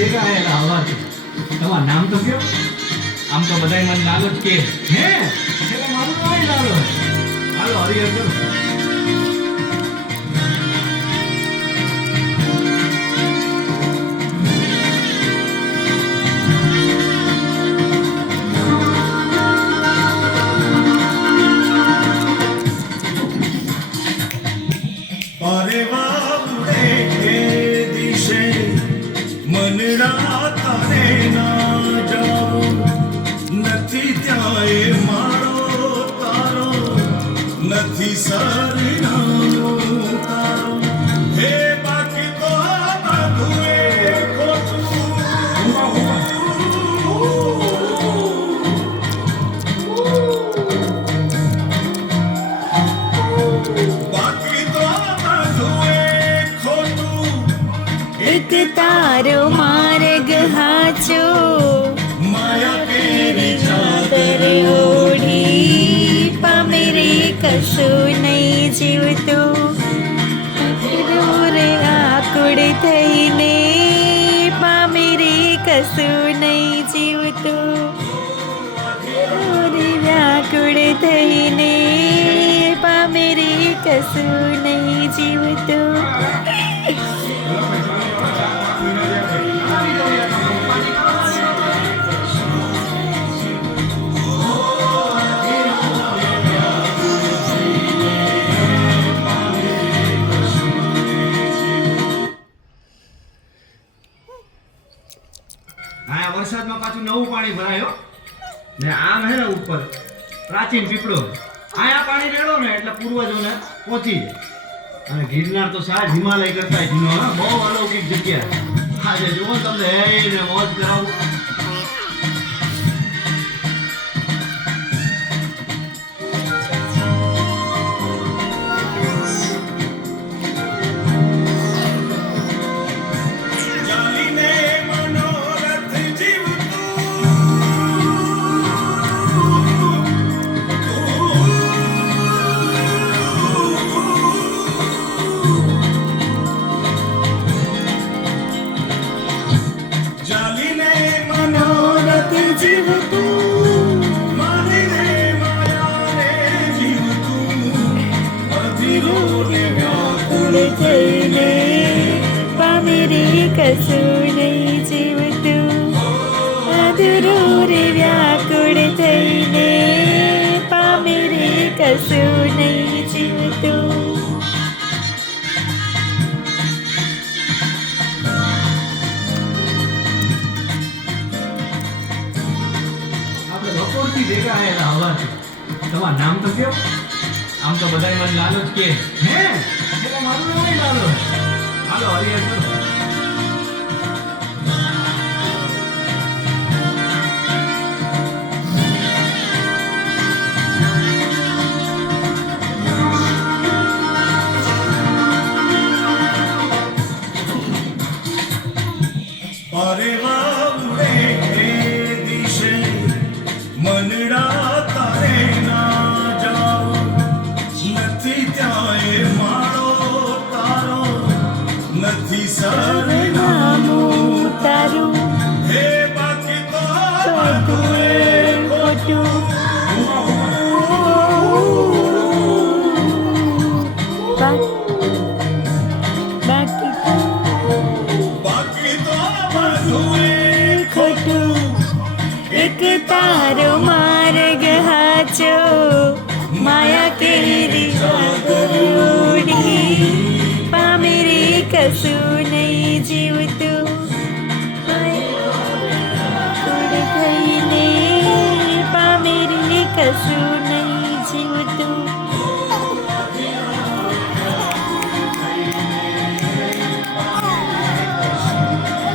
ભેગા આયેલા હવાથી. તમારું નામ તો કયો? આમ તો બધાય મને લાલો જ કે. હે? એટલે મારું નામ લાલો. હાલો હરિહર કરો. અરે વાવડે એ દિશે મનડા તારે ના જાઉં નથી ત્યાં એ મારો તારો નથી સરનામો તારો હે બાકી તો બધું એ બાકી તો એક તારો માર્ગ હાચો માયા તેરી ચાદર ઓઢી પામે રે કશું નહીં જીવતું રે આકુડ થઈને પામે રે કશું નહીં જીવતું રે વ્યાકુળ થઈને પામે રે કશું નહીં જીવતું. આ વરસાદમાં પાછું નવું પાણી ભરાયો ને આમ હે ને ઉપર પ્રાચીન પીપળો આયા પાણી રેડો ને એટલે પૂર્વજોને પહોંચી જાય અને ગિરનાર તો સાહેબ હિમાલય કરતા જૂનો હા બહુ અલૌકિક જગ્યા આજે જુઓ તમને હે ને મોજ કરાવું. ચાલીને મનોરથ ચાલીને મનોરથ જીવતું મારીને માયા રે જીવતું અધીરું ને વ્યાકુળ થઈને પામે રે કશું નહીં જીવતું અધૂરું રે વ્યાકુળ થઈને પામે રે કશું નહીં જીવતું. આપણે બપોરથી ભેગા આયેલા હવાથી. તમારું નામ તો કયો? આમ તો બધાય મને લાલો જ કે. હે? એટલે મારું નામ લાલો. હાલો હરિહર કરો. અરે વાવડે એ દિશે મનડા તારે ના જાઉં નથી ત્યાં એ મારો તારો નથી સરનામું તારું હે બાકી તો બધું એ ખોટું બાકી બાકી તો બધું એ ખોટું એક તારો માર્ગ હાચો માયા કેરી ચાદર ઓઢી પામે રે કશું નહીં જીવતું આકુડ થઈને પામે રે કશું